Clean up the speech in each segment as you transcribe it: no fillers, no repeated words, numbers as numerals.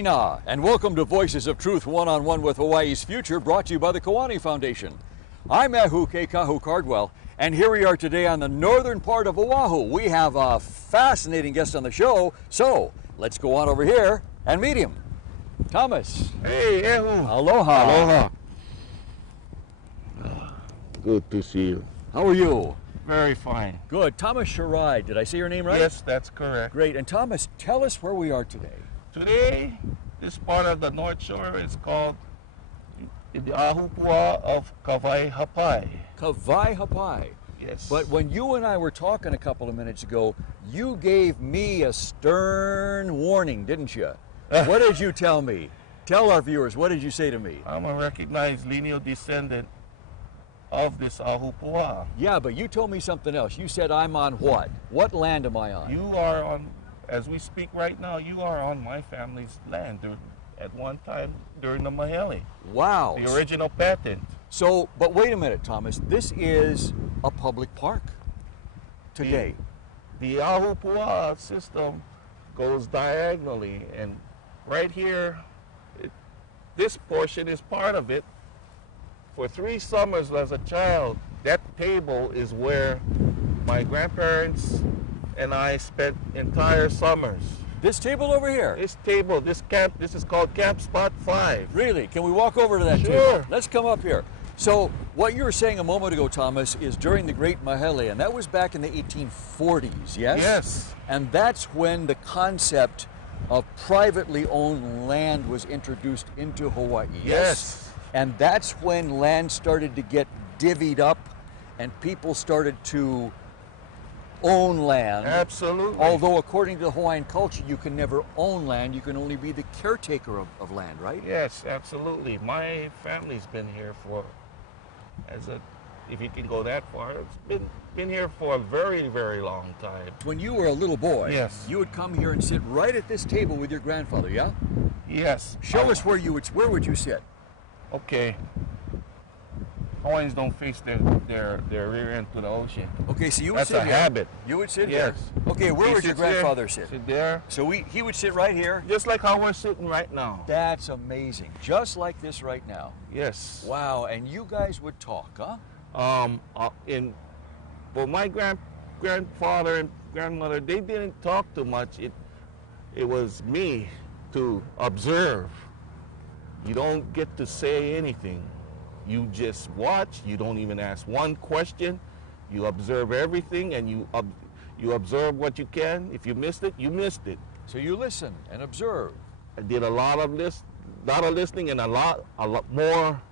Aina, and welcome to Voices of Truth One-on-One with Hawaii's Future, brought to you by the Kiwani Foundation. I'm Ahu Keikahu Cardwell, and here we are today on the northern part of Oahu. We have a fascinating guest on the show, so let's go on over here and meet him. Thomas. Hey, Ahu. Aloha. Aloha. Good to see you. How are you? Very fine. Good. Thomas Shirai, did I say your name right? Yes, that's correct. Great. And Thomas, tell us where we are today. Today, this part of the North Shore is called the Ahupua of Kawaihapai. Kawaihapai. Yes. But when you and I were talking a couple of minutes ago, you gave me a stern warning, didn't you? What did you tell me? Tell our viewers, what did you say to me? I'm a recognized lineal descendant of this Ahupua. Yeah, but you told me something else. You said I'm on what? What land am I on? You are on, as we speak right now, you are on my family's land at one time during the Mahele. Wow. The original patent. So, but wait a minute, Thomas. This is a public park today. The Ahupua system goes diagonally, and right here, this portion is part of it. For 3 summers as a child, that table is where my grandparents and I spent entire summers. This table over here? This table, this is called Camp Spot 5. Really? Can we walk over to that table? Sure. Let's come up here. So, what you were saying a moment ago, Thomas, is during the Great Mahele, and that was back in the 1840s, yes? Yes. And that's when the concept of privately owned land was introduced into Hawaii. Yes. And that's when land started to get divvied up and people started to own land. Absolutely. Although according to the Hawaiian culture, you can never own land, you can only be the caretaker of land, right? Yes, absolutely. My family's been here for, if you can go that far, it's been here for a very, very long time. When you were a little boy, yes, you would come here and sit right at this table with your grandfather, yeah? Yes. Show us where would you sit? Okay. Hawaiians don't face their rear end to the ocean. Okay, so you would That's sit a here. habit. You would sit yes. here. Okay, where would your grandfather sit? Sit there. So he would sit right here? Just like how we're sitting right now. That's amazing. Just like this right now. Yes. Wow, and you guys would talk, huh? For my grandfather and grandmother, they didn't talk too much. It was me to observe. You don't get to say anything. You just watch. You don't even ask one question. You observe everything, and you observe what you can. If you missed it, you missed it. So you listen and observe. I did a lot of listening and a lot more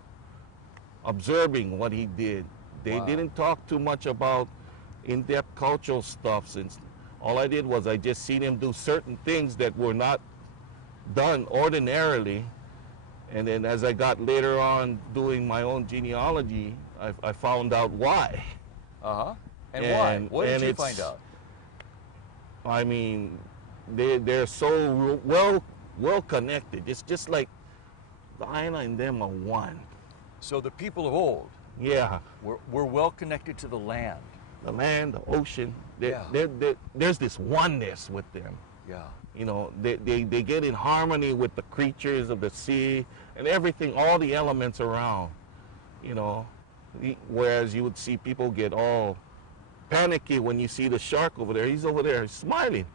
observing what he did. They didn't talk too much about in-depth cultural stuff, since all I did was I just seen him do certain things that were not done ordinarily. And then as I got later on doing my own genealogy, I found out why. Uh-huh. And why? What did you find out? I mean, they're so well connected. It's just like the Aina and them are one. So the people of old, yeah, were well connected to the land. The land, the ocean. There's this oneness with them. Yeah. You know, they get in harmony with the creatures of the sea and everything, all the elements around, you know. Whereas you would see people get all panicky when you see the shark over there. He's over there smiling.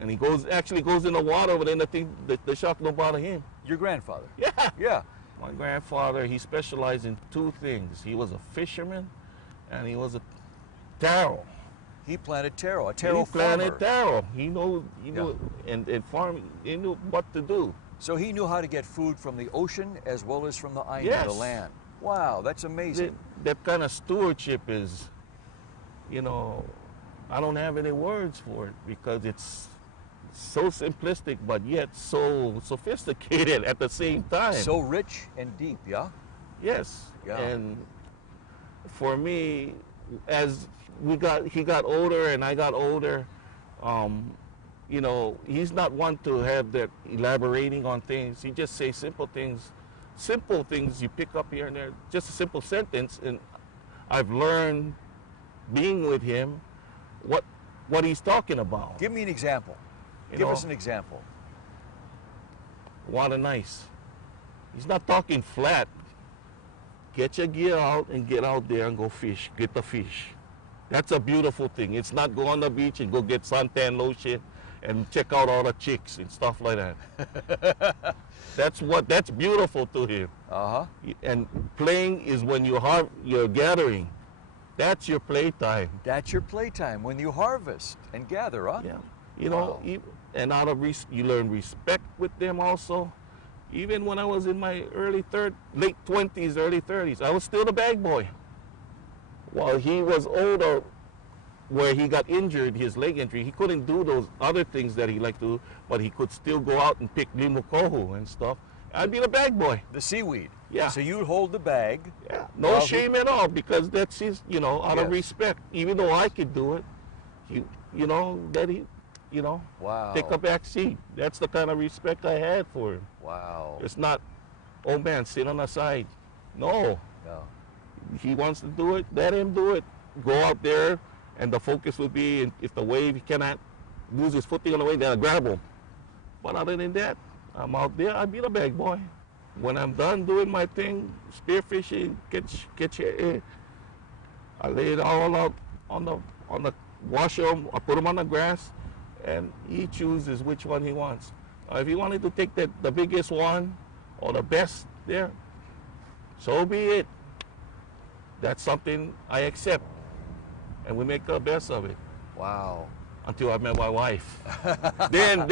And he actually goes in the water over there, and the shark don't bother him. Your grandfather? Yeah. Yeah. My grandfather, he specialized in 2 things. He was a fisherman, and he was a taro. He planted taro, a taro farmer. He planted taro. He knew, and farming, he knew what to do. So he knew how to get food from the ocean as well as from the Aina, yes. the land. Wow, that's amazing. That kind of stewardship is, you know, I don't have any words for it because it's so simplistic, but yet so sophisticated at the same time. So rich and deep, yeah? Yes. Yeah. And for me, as he got older and I got older, you know, he's not one to have that elaborating on things. He just say simple things you pick up here and there, just a simple sentence. And I've learned, being with him, what he's talking about. Give me an example. Give us an example. water nice. He's not talking flat. Get your gear out and get out there and go fish. Get the fish. That's a beautiful thing. It's not go on the beach and go get suntan lotion and check out all the chicks and stuff like that. That's beautiful to him. Uh-huh. And playing is when you're gathering. That's your playtime. That's your playtime, when you harvest and gather, huh? Yeah. You know, and out of you learn respect with them also. Even when I was in my late 20s, early 30s, I was still the bag boy. While he was older, where he got injured, his leg injury, he couldn't do those other things that he liked to do, but he could still go out and pick limukohu and stuff. I'd be the bag boy. The seaweed. Yeah. So you'd hold the bag. Yeah. No shame at all, because that's his, out of Yes. respect. Even though I could do it, that he, Wow. take a back seat. That's the kind of respect I had for him. Wow. It's not, oh man, sit on the side. No. No. He wants to do it, let him do it. Go out there, and the focus would be, if the wave, he cannot lose his footing on the wave, then I grab him. But other than that, I'm out there, I'll be the bag boy. When I'm done doing my thing, spearfishing, catch your, I lay it all out on the washer, I put them on the grass, and he chooses which one he wants. If he wanted to take the biggest one, or the best there, so be it. That's something I accept, and we make the best of it. Wow. Until I met my wife. then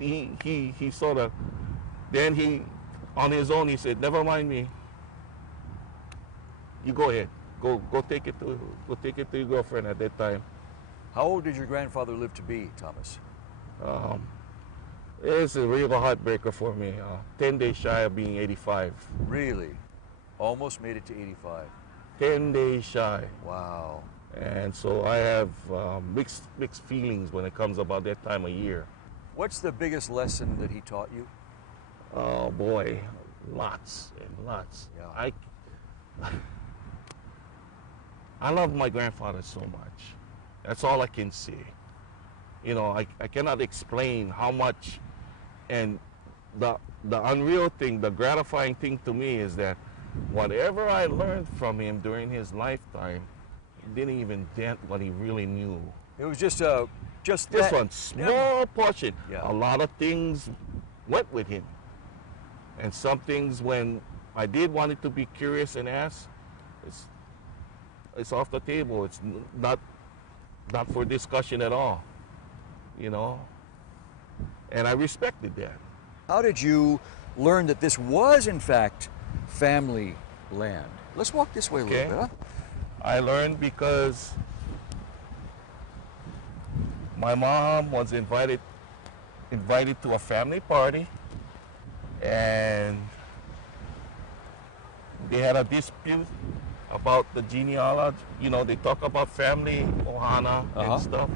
he sort of, then he, on his own, he said, never mind me. You go ahead. Go take it to your girlfriend at that time. How old did your grandfather live to be, Thomas? It's a real heartbreaker for me. 10 days shy of being 85. Really? Almost made it to 85. 10 days shy. Wow. And so I have mixed feelings when it comes about that time of year. What's the biggest lesson that he taught you? Oh boy, lots and lots. Yeah. I love my grandfather so much. That's all I can say. I cannot explain how much. And the unreal thing, the gratifying thing to me is that whatever I learned from him during his lifetime, it didn't even dent what he really knew. It was just This one small portion. Yeah. A lot of things went with him. And some things, when I did want it to be curious and ask, it's off the table. It's not for discussion at all. And I respected that. How did you learn that this was, in fact, family land? Let's walk this way a little bit, huh? I learned because my mom was invited to a family party, and they had a dispute about the genealogy. They talk about family ohana and stuff.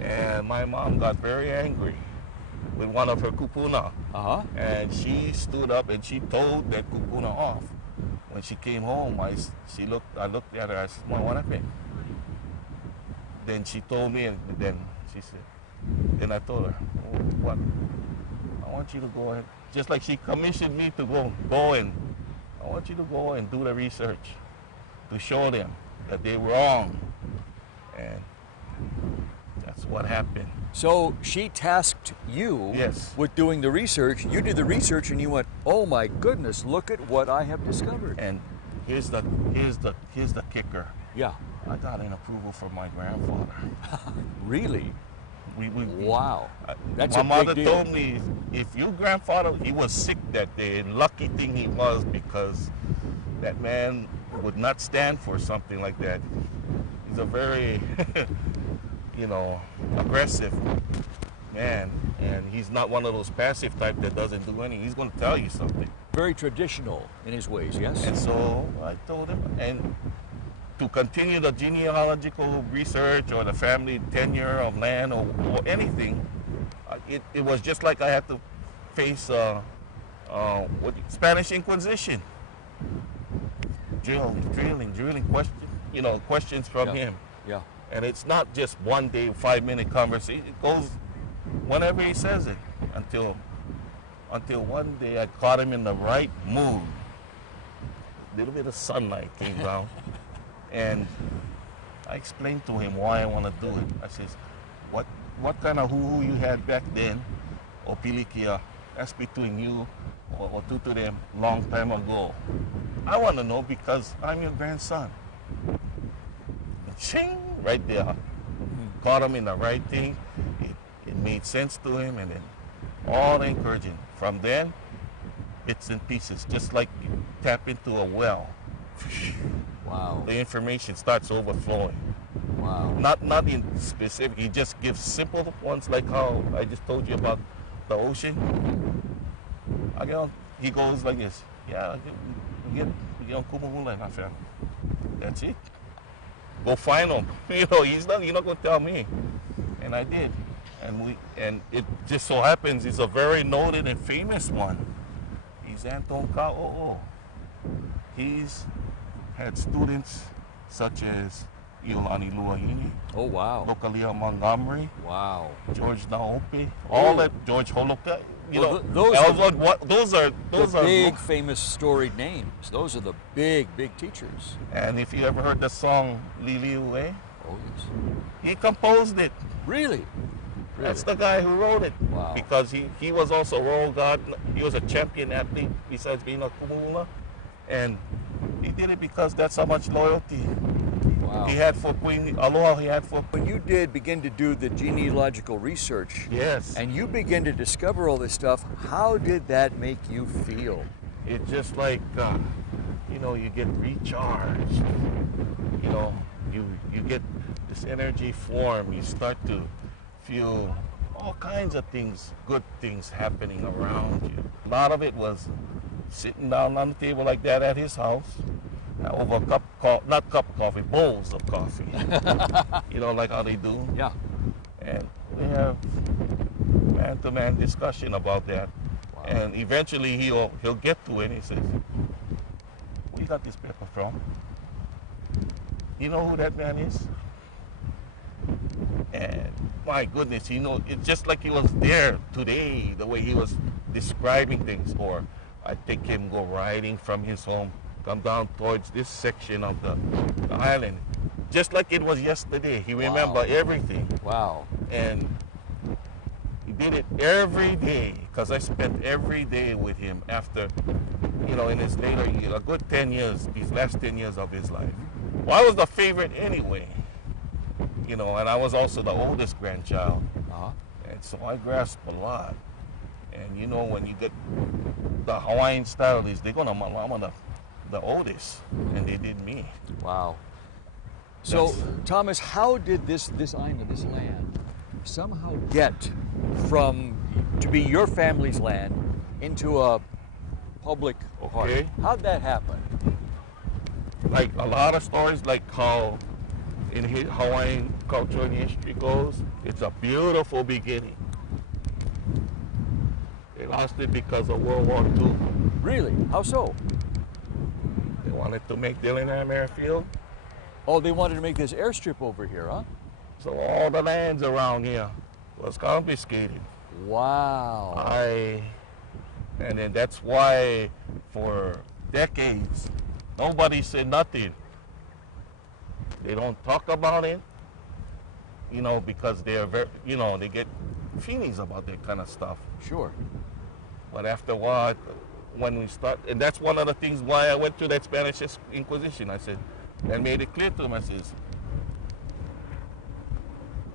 And my mom got very angry with one of her kupuna. And she stood up and she told that kupuna off. When she came home, I looked at her, I said, "Mom, what happened?" Then she told me, and then she said, then I told her, "Oh, what? I want you to go ahead." Just like she commissioned me to go and I want you to go and do the research to show them that they were wrong. And that's what happened. So she tasked you Yes. with doing the research. You did the research and you went, "Oh my goodness, look at what I have discovered." And here's the kicker. Yeah. I got an approval from my grandfather. Really? Wow. That's my a big mother deal. told me, if your grandfather, he was sick that day, and lucky thing he was, because that man would not stand for something like that. He's a very, aggressive man, and he's not one of those passive type that doesn't do anything. He's going to tell you something. Very traditional in his ways, yes? And so I told him, and to continue the genealogical research or the family tenure of land or anything, it was just like I had to face Spanish Inquisition. Drilling questions from him. Yeah. And it's not just one day, 5-minute conversation. It goes whenever he says it until until one day I caught him in the right mood. A little bit of sunlight came down, and I explained to him why I want to do it. I says, what kind of hoo you had back then, or pilikia, that's between you or to them long time ago. I want to know because I'm your grandson. Ching, right there. Caught him in the right thing. It made sense to him, and then all the encouraging. From then, bits and pieces, just like you tap into a well. Wow. The information starts overflowing. Wow. Not in specific. He just gives simple ones like how I just told you about the ocean. He goes like this. Yeah, we get Kumahula in our family. That's it. Go find him. He's not going to tell me. And I did. And it just so happens he's a very noted and famous one. He's Anton Ka'o'o. He's had students such as Iolani Luahini. Oh, wow. Lokalia Montgomery. Wow. George Naopi. All that, George Holoka. Those are big, the famous, storied names. Those are the big teachers. And if you ever heard the song Liliue, Oh, yes. he composed it. Really? That's the guy who wrote it. Wow. Because he was also Royal Guard. He was a champion athlete besides being a kumula. And he did it because that's how much loyalty Wow. he had for Queen Aloha. He had for When you did begin to do the genealogical research, yes, and you begin to discover all this stuff, how did that make you feel? it's just like you get recharged. You get this energy form. You start to feel all kinds of things, good things happening around you. A lot of it was sitting down on the table like that at his house over not cup of coffee, bowls of coffee. Like how they do. Yeah. And we have man-to-man discussion about that. Wow. And eventually he'll get to it and he says, where you got this paper from? You know who that man is? And my goodness, it's just like he was there today, the way he was describing things. Or I take him go riding from his home, come down towards this section of the island, just like it was yesterday. He remembered everything. Wow. And he did it every day, because I spent every day with him after, in his later, a good 10 years, these last 10 years of his life. Well, I was the favorite anyway, and I was also the oldest grandchild. Uh-huh. And so I grasped a lot. And when you get the Hawaiian style is they're going to mama the oldest, and they did me. Wow. So, Thomas, how did this island, this land, somehow get to be your family's land into a public park? Okay. How'd that happen? Like a lot of stories, like how in Hawaiian culture and history goes, it's a beautiful beginning. They lost it because of World War II. Really? How so? They wanted to make Dillingham Airfield. Oh, they wanted to make this airstrip over here, huh? So all the lands around here was confiscated. Wow. And then that's why for decades, nobody said nothing. They don't talk about it, because they're very, they get feelings about that kind of stuff. Sure. But after a while, when we start, and that's one of the things why I went to that Spanish Inquisition. I said, and made it clear to them, I says,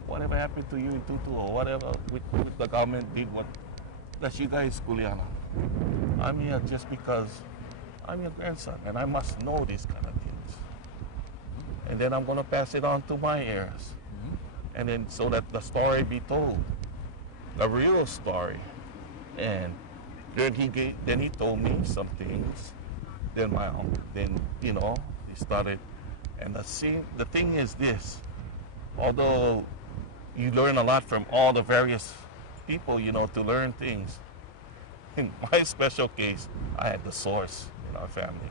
whatever happened to you in Tutu or whatever with the government did, that's you guys, Kuliana. I'm here just because I'm your grandson and I must know these kind of things. And then I'm going to pass it on to my heirs. Mm-hmm. And then so that the story be told, the real story. And then he told me some things. Then he started. And the thing is this, although you learn a lot from all the various people, to learn things. In my special case, I had the source in our family.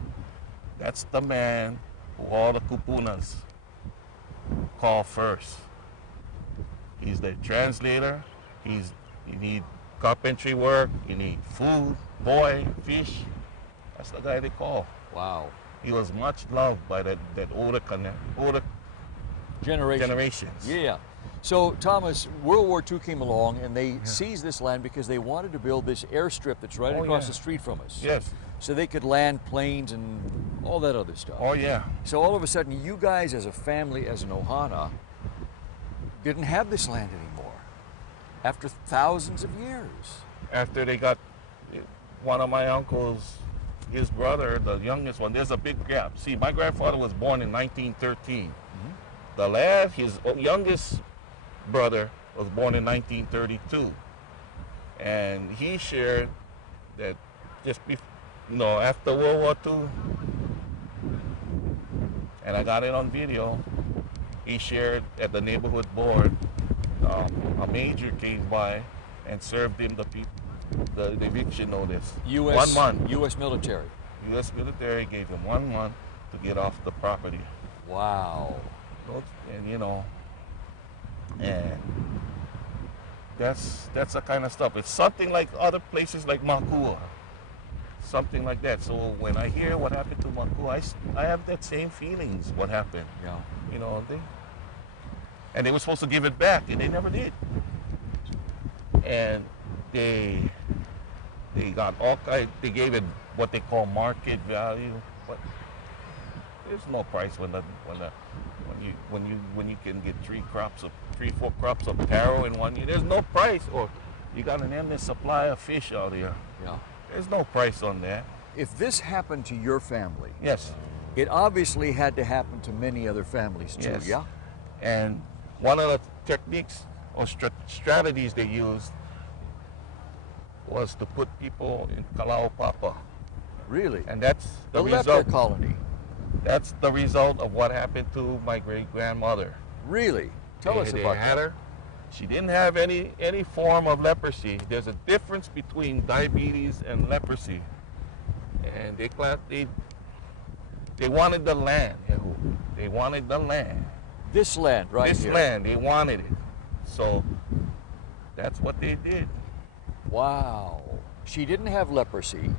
That's the man who all the kupunas call first. He's the translator. You need carpentry work, you need food, boy, fish. That's the guy they call. Wow. He was much loved by that older generations. Yeah. So, Thomas, World War II came along and they seized this land because they wanted to build this airstrip that's right across the street from us. Yes. So they could land planes and all that other stuff. Oh, yeah. So all of a sudden, you guys as a family, as an Ohana, didn't have this land anymore after thousands of years. After they got one of my uncles, his brother, the youngest one, there's a big gap. See, my grandfather was born in 1913. Mm-hmm. The lad, his youngest brother, was born in 1932. And he shared that just before, after World War II, and I got it on video, he shared at the neighborhood board, a major came by and served him the eviction notice. 1 month. U.S. military. U.S. military gave him 1 month to get off the property. Wow. And that's the kind of stuff. It's something like other places like Makua. Something like that. So when I hear what happened to Makua, I have that same feelings. What happened? Yeah. And they were supposed to give it back, and they never did. And they got all kind. They gave it what they call market value, but there's no price when you can get 3, 4 crops of taro in 1 year. There's no price, or you got an endless supply of fish out here. Yeah. There's no price on that. If this happened to your family, yes, it obviously had to happen to many other families too. Yes. Yeah. And one of the techniques or strategies they used was to put people in Kalaupapa. Really? And that's the leper result. colony. That's the result of what happened to my great-grandmother. Really? Tell us They about had that. her. She didn't have any form of leprosy. There's a difference between diabetes and leprosy. And they wanted the land. They wanted the land. This land right here. This land, they wanted it. So that's what they did. Wow. She didn't have leprosy.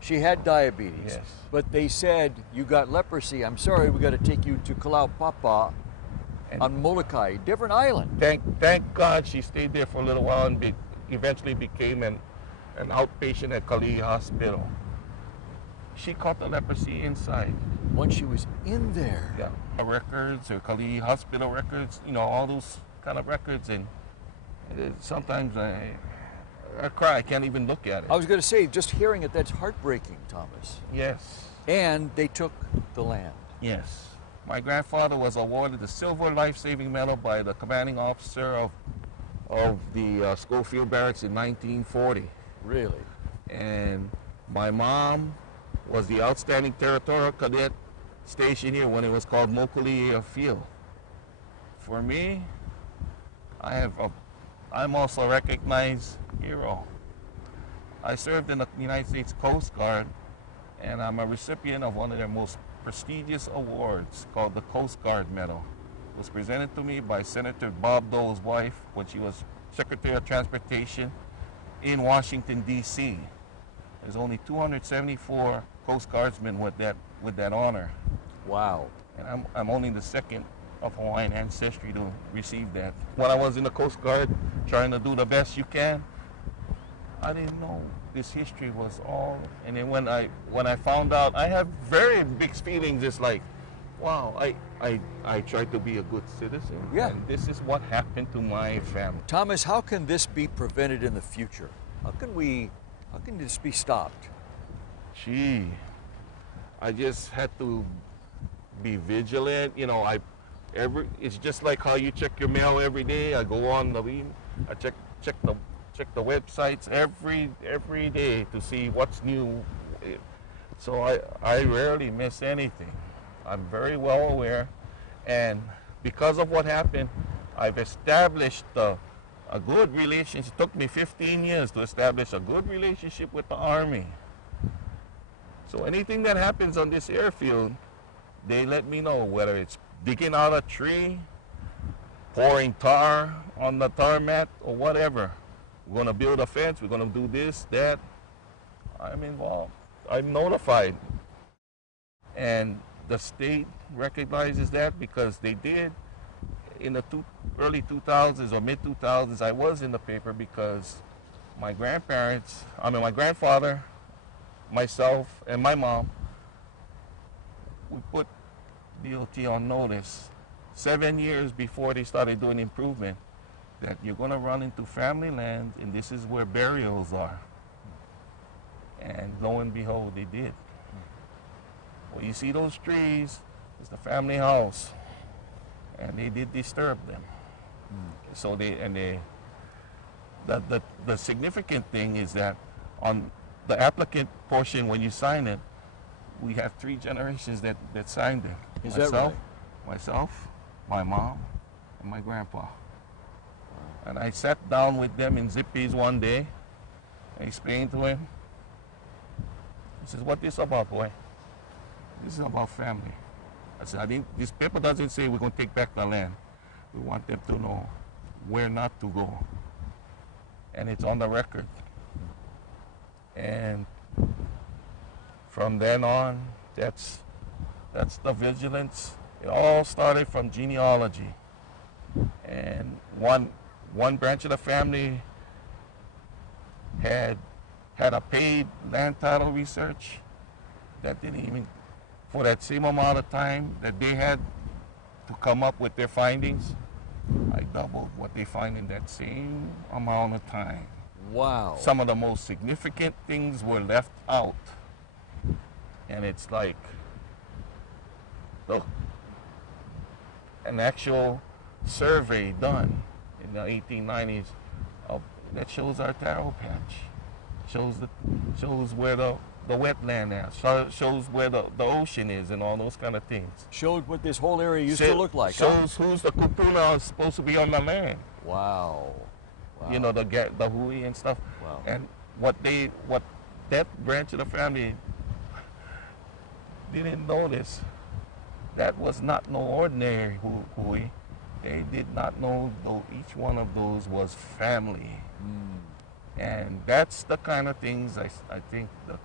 She had diabetes. Yes. But they said, you got leprosy. I'm sorry, we got to take you to Kalaupapa on Molokai, different island. Thank God she stayed there for a little while and eventually became an outpatient at Kalihi Hospital. She caught the leprosy inside. Once she was in there. Yeah. Records or Kalihi Hospital records, all those kind of records. And sometimes I cry. I can't even look at it. I was going to say, just hearing it, that's heartbreaking, Thomas. Yes. And they took the land. Yes. My grandfather was awarded the Silver Life-Saving Medal by the commanding officer of the Schofield Barracks in 1940. Really? And my mom was the outstanding territorial cadet stationed here when it was called Mokuleia Airfield. For me, I'm also a recognized hero. I served in the United States Coast Guard, and I'm a recipient of one of their most prestigious awards called the Coast Guard Medal. It was presented to me by Senator Bob Dole's wife when she was Secretary of Transportation in Washington, D.C. There's only 274 Coast Guardsmen with that honor. Wow. And I'm only the second of Hawaiian ancestry to receive that. When I was in the Coast Guard trying to do the best you can, I didn't know this history was all. And then when I found out, I have very big feelings. It's like, wow, I tried to be a good citizen. Yeah. And this is what happened to my family. Thomas, how can this be prevented in the future? How can this be stopped? Gee, I just had to be vigilant. It's just like how you check your mail every day. I go on I check the websites every day to see what's new. So I rarely miss anything. I'm very well aware, and because of what happened, I've established a good relationship. It took me 15 years to establish a good relationship with the Army. So anything that happens on this airfield, they let me know, whether it's digging out a tree, pouring tar on the tarmac, or whatever. we're going to build a fence, we're going to do this, that. I'm involved. I'm notified. And the state recognizes that because they did in the early 2000s or mid 2000s. I was in the paper because my grandfather, myself, and my mom, we put DOT on notice 7 years before they started doing improvement that you're going to run into family land and this is where burials are. And lo and behold, they did. Well, you see those trees, it's the family house. And they did disturb them. So the significant thing is that on the applicant portion, when you sign it, we have 3 generations that signed it. Is that right? Myself, my mom, and my grandpa. And I sat down with them in Zippy's one day and explained to him, he says, what this about, boy? This is about family. I said, this paper doesn't say we're going to take back the land. We want them to know where not to go. And it's on the record. And from then on, that's the vigilance. It all started from genealogy. And one branch of the family had a paid land title research that didn't even, for that same amount of time that they had to come up with their findings, I doubled what they find in that same amount of time. Wow. Some of the most significant things were left out. And it's like an actual survey done in the 1890s that shows our taro patch, shows where the wetland is, shows where the ocean is and all those kind of things. Showed what this whole area used to look like. Shows who's the kupuna is supposed to be on the land. Wow. You know, the hui and stuff. Wow. And what that branch of the family didn't notice, that was not no ordinary hui. They did not know each one of those was family. And that's the kind of things I think the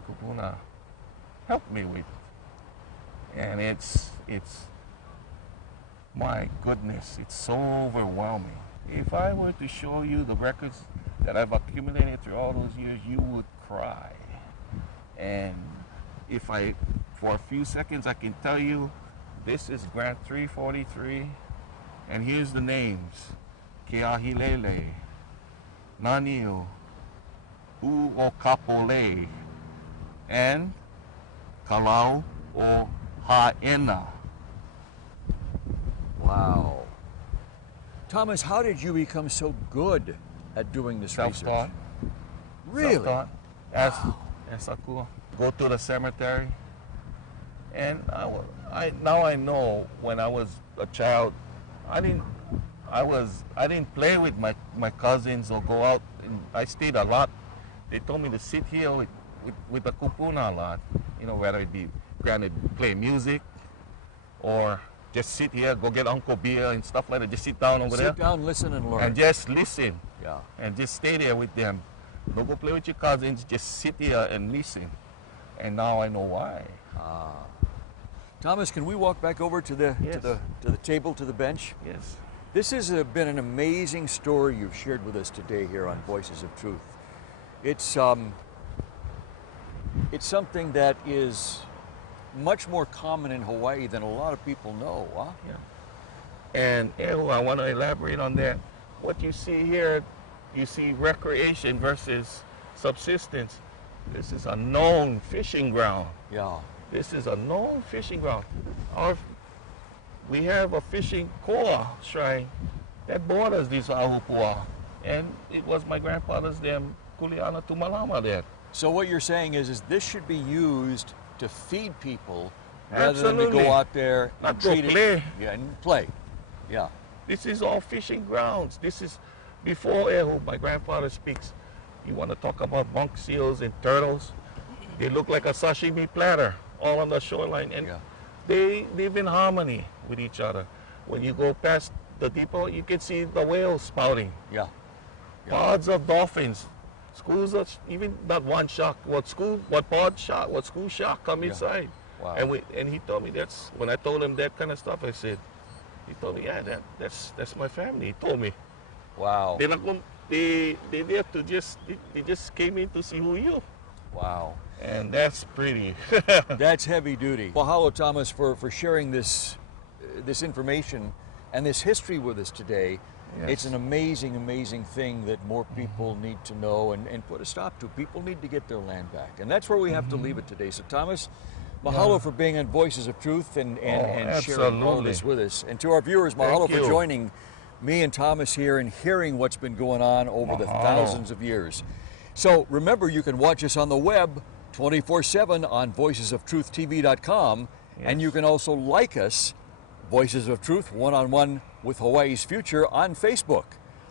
kupuna helped me with. And it's my goodness, it's so overwhelming. If I were to show you the records that I've accumulated through all those years, you would cry. And if for a few seconds, I can tell you, this is Grant 343, and here's the names: Keahilele, Naniu, Uokapole, and Kalau o Haena. Wow. Thomas, how did you become so good at doing this Self-taught. research? Really? Self-taught. As aku go to the cemetery, and now I know when I was a child, I didn't play with my cousins or go out. I stayed a lot. They told me to sit here with the kupuna a lot. You know, whether it be granted play music or just sit here, go get Uncle Beer and stuff like that. Just sit down over there. Sit down, listen, and learn. And just listen. Yeah. And just stay there with them. Don't go play with your cousins. Just sit here and listen. And now I know why. Thomas, can we walk back over to the Yes. to the table, to the bench? Yes. This has been an amazing story you've shared with us today here on Voices of Truth. It's something that is much more common in Hawaii than a lot of people know, huh? Yeah. And I want to elaborate on that. What you see here, you see recreation versus subsistence. This is a known fishing ground. Yeah. This is a known fishing ground. We have a fishing koa shrine that borders this Ahupua. And it was my grandfather's kuleana tumalama there. So what you're saying is this should be used to feed people rather than to Absolutely. go out there and Not go treat play. it. Yeah, and play. Yeah. This is all fishing grounds. This is before Ehu, my grandfather speaks. You want to talk about monk seals and turtles? They look like a sashimi platter all on the shoreline. And Yeah. they live in harmony with each other. When you go past the depot, you can see the whales spouting. Yeah. Pods of dolphins. Schools of, even not one shark. What school shark come inside. Wow. And he told me that's, when I told him that kind of stuff, I said, he told me, yeah, that's my family. He told me. Wow. They there to they just came in to see who you. Wow. And that's pretty. That's heavy duty. Mahalo, Thomas, for sharing this information and this history with us today. Yes. It's an amazing, amazing thing that more people need to know and put a stop to. People need to get their land back. And that's where we have to leave it today. So, Thomas, mahalo for being on Voices of Truth and sharing all this with us. And to our viewers, mahalo for joining me and Thomas here and hearing what's been going on over the thousands of years. So remember, you can watch us on the web 24/7 on voicesoftruth.tv.com, and you can also like us, Voices of Truth, one-on-one with Hawaii's Future, on Facebook.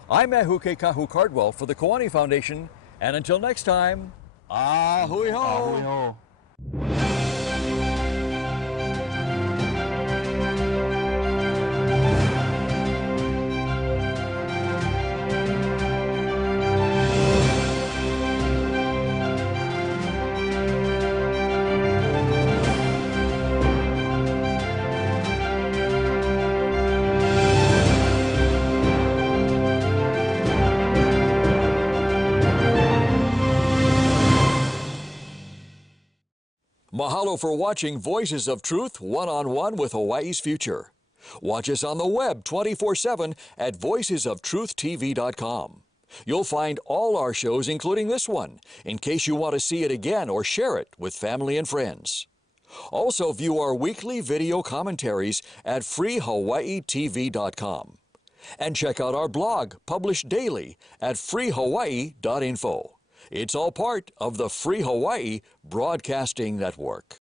I'm Ahuke Kahu Cardwell for the Kiwani Foundation, and until next time, ahui ho! Ahui ho. Mahalo for watching Voices of Truth one-on-one with Hawaii's Future. Watch us on the web 24/7 at voicesoftruth.tv.com. You'll find all our shows, including this one, in case you want to see it again or share it with family and friends. Also view our weekly video commentaries at freehawaiitv.com. And check out our blog, published daily, at freehawaii.info. It's all part of the Free Hawaii Broadcasting Network.